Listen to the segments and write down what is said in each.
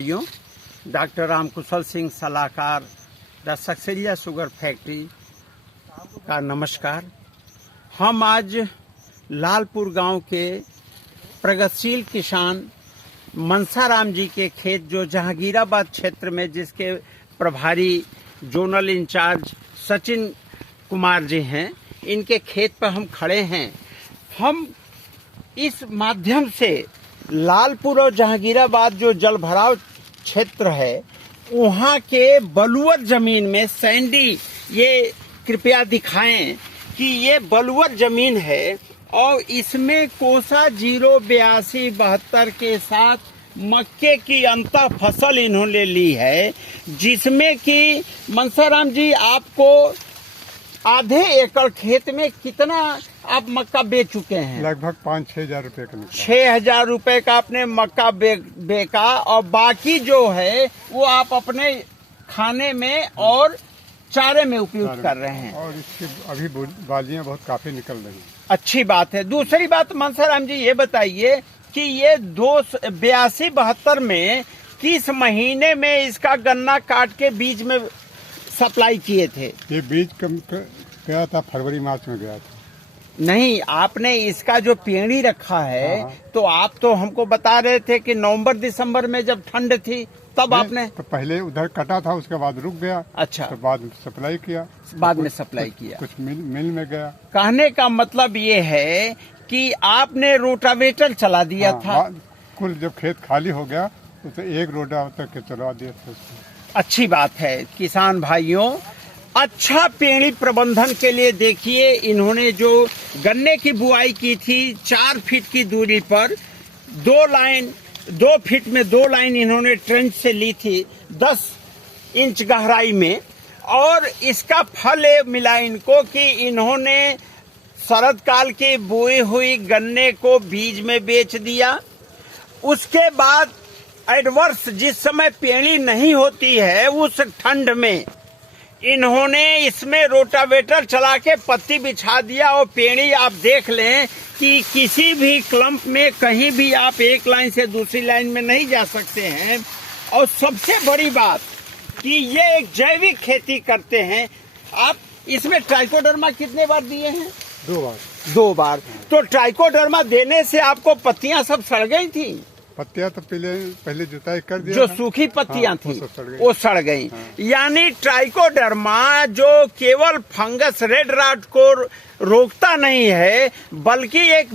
Doctor रामकुशल Singh सलाहकार the Saksaria sugar factory का नमस्कार। हम आज लालपुर गांव के प्रगतिशील किसान मनसाराम जी के खेत जो जहांगीराबाद क्षेत्र में जिसके प्रभारी जोनल इंचार्ज सचिन कुमार जी हैं, इनके खेत पर हम खड़े हैं। हम इस माध्यम से लालपुर और जहांगीराबाद जो जल भराव क्षेत्र है वहाँ के बलुअर जमीन में सैंडी, ये कृपया दिखाएं कि ये बलुअर जमीन है और इसमें कोसा 08272 के साथ मक्के की अंतर फसल इन्होंने ली है, जिसमें कि मनसाराम जी आपको आधे एकड़ खेत में कितना आप मक्का बेच चुके हैं? लगभग 5-6 हजार रुपए का। 6,000 रुपए का आपने मक्का बेका और बाकी जो है वो आप अपने खाने में और चारे में उपयोग कर रहे हैं। और इसकी अभी बालियां बहुत काफी निकल रही हैं। अच्छी बात है। दूसरी बात मनसाराम जी ये बताइए कि ये 82-72 में किस महीने में इसका गन्ना काट के बीज में सप्लाई किए थे? ये बीज गया था फरवरी मार्च में गया था। नहीं, आपने इसका जो पेड़ी रखा है तो आप तो हमको बता रहे थे कि नवंबर दिसंबर में जब ठंड थी तब आपने तो पहले उधर कटा था, उसके बाद रुक गया। अच्छा, तो बाद में सप्लाई किया। बाद में सप्लाई किया। कुछ मिल में गया। कहने का मतलब ये है कि आपने रोटावेटर चला दिया था। कुल जब खेत खाली हो गया तो एक रोटावेटर के चला दिया था। अच्छी बात है। किसान भाइयों, अच्छा पेड़ी प्रबंधन के लिए देखिए, इन्होंने जो गन्ने की बुआई की थी 4 फीट की दूरी पर 2 फीट में 2 लाइन इन्होंने ट्रेंच से ली थी 10 इंच गहराई में, और इसका फल मिला इनको कि इन्होंने शरद काल की बोई हुई गन्ने को बीज में बेच दिया। उसके बाद एडवर्स जिस समय पेड़ी नहीं होती है उस ठंड में इन्होंने इसमें रोटावेटर चला के पत्ती बिछा दिया और पेड़ी आप देख लें कि किसी भी क्लम्प में कहीं भी आप एक लाइन से दूसरी लाइन में नहीं जा सकते हैं। और सबसे बड़ी बात कि ये एक जैविक खेती करते हैं। आप इसमें ट्राइकोडर्मा कितने बार दिए हैं? 2 बार। तो ट्राइकोडर्मा देने से आपको पत्तियां सब सड़ गई थी? पत्तियां तो पहले जुताई कर दिया जो था। सूखी पत्तियां थी वो सड़ गई। यानी ट्राइकोडर्मा जो केवल फंगस रेड रॉट को रोकता नहीं है बल्कि एक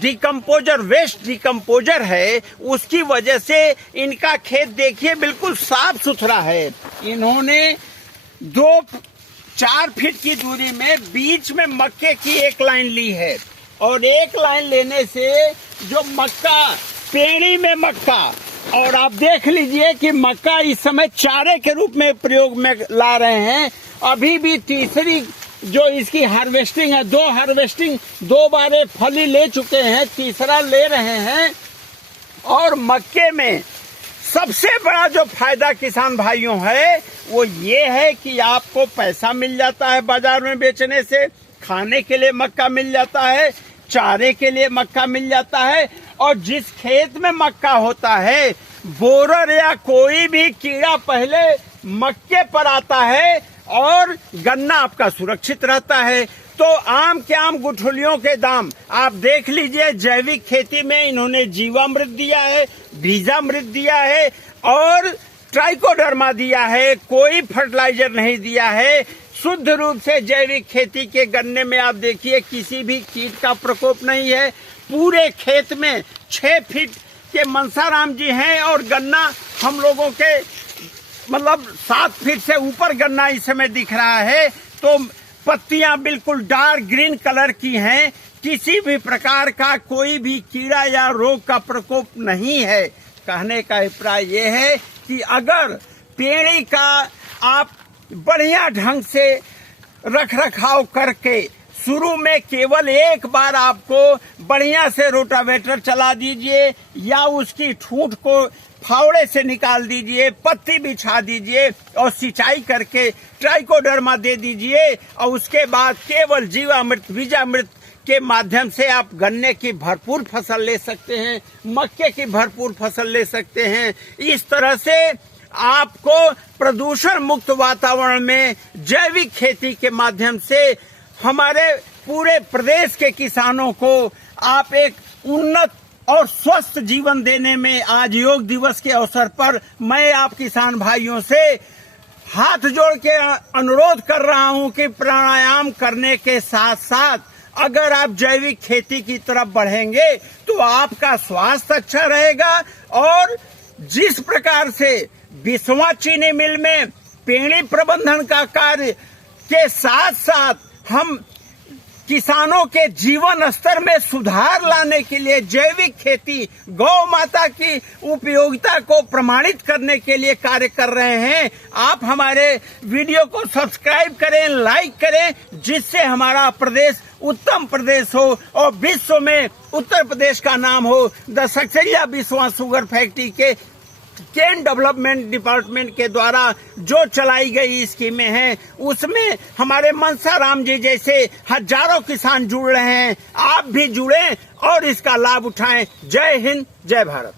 डिकम्पोजर, वेस्ट डिकम्पोजर है, उसकी वजह से इनका खेत देखिए बिल्कुल साफ सुथरा है। इन्होंने 4 फीट की दूरी में बीच में मक्के की एक लाइन ली है, और एक लाइन लेने से जो मक्का पेड़ी में मक्का, और आप देख लीजिए कि मक्का इस समय चारे के रूप में प्रयोग में ला रहे हैं। अभी भी तीसरी जो इसकी हार्वेस्टिंग है, 2 बार फली ले चुके हैं, तीसरा ले रहे हैं। और मक्के में सबसे बड़ा जो फायदा किसान भाइयों है वो ये है कि आपको पैसा मिल जाता है बाजार में बेचने से, खाने के लिए मक्का मिल जाता है, चारे के लिए मक्का मिल जाता है, और जिस खेत में मक्का होता है बोरर या कोई भी कीड़ा पहले मक्के पर आता है और गन्ना आपका सुरक्षित रहता है। तो आम के आम गुठलियों के दाम आप देख लीजिए। जैविक खेती में इन्होंने जीवामृत दिया है, बीजामृत दिया है और ट्राइकोडर्मा दिया है, कोई फर्टिलाइजर नहीं दिया है। शुद्ध रूप से जैविक खेती के गन्ने में आप देखिए किसी भी कीट का प्रकोप नहीं है। पूरे खेत में 6 फीट के मनसाराम जी हैं और गन्ना हम लोगों के मतलब 7 फीट से ऊपर गन्ना इस समय दिख रहा है। तो पत्तियां बिल्कुल डार्क ग्रीन कलर की हैं, किसी भी प्रकार का कोई भी कीड़ा या रोग का प्रकोप नहीं है। कहने का अभिप्राय ये है कि अगर पेड़ी का आप बढ़िया ढंग से रख रखाव करके शुरू में केवल एक बार आपको बढ़िया से रोटावेटर चला दीजिए या उसकी ठूंठ को फावड़े से निकाल दीजिए, पत्ती बिछा दीजिए और सिंचाई करके ट्राइकोडर्मा दे दीजिए और उसके बाद केवल जीवामृत बीजामृत के माध्यम से आप गन्ने की भरपूर फसल ले सकते हैं, मक्के की भरपूर फसल ले सकते हैं। इस तरह से आपको प्रदूषण मुक्त वातावरण में जैविक खेती के माध्यम से हमारे पूरे प्रदेश के किसानों को आप एक उन्नत और स्वस्थ जीवन देने में आज योग दिवस के अवसर पर मैं आप किसान भाइयों से हाथ जोड़ के अनुरोध कर रहा हूं कि प्राणायाम करने के साथ साथ अगर आप जैविक खेती की तरफ बढ़ेंगे तो आपका स्वास्थ्य अच्छा रहेगा। और जिस प्रकार से बिस्वा चीनी मिल में पेड़ी प्रबंधन का कार्य के साथ साथ हम किसानों के जीवन स्तर में सुधार लाने के लिए जैविक खेती, गौ माता की उपयोगिता को प्रमाणित करने के लिए कार्य कर रहे हैं। आप हमारे वीडियो को सब्सक्राइब करें, लाइक करें, जिससे हमारा प्रदेश उत्तम प्रदेश हो और विश्व में उत्तर प्रदेश का नाम हो। The Saxena Biswa sugar factory के केन डेवलपमेंट डिपार्टमेंट के द्वारा जो चलाई गई स्कीमें हैं उसमें हमारे मनसा राम जी जैसे हजारों किसान जुड़ रहे हैं। आप भी जुड़ें और इसका लाभ उठाएं। जय हिंद, जय भारत।